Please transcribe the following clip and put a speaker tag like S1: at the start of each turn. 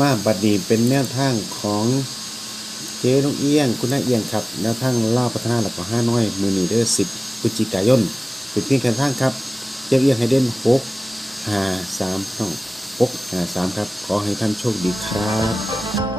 S1: มาบัดนี้เป็นแนวทางของเจ๊ลุงเอี้ยง คุณน้าเอียงครับแนวทางเล่าพัฒนาหลักของห้าน้อย มือหนีเดอร์สิบพฤศจิกายนเป็นเพียงแค่ทางครับเจ๊เอียงให้เด่นหกห้าสามต้องหกห้าสามครับ ขอให้ท่านโชคดีครับ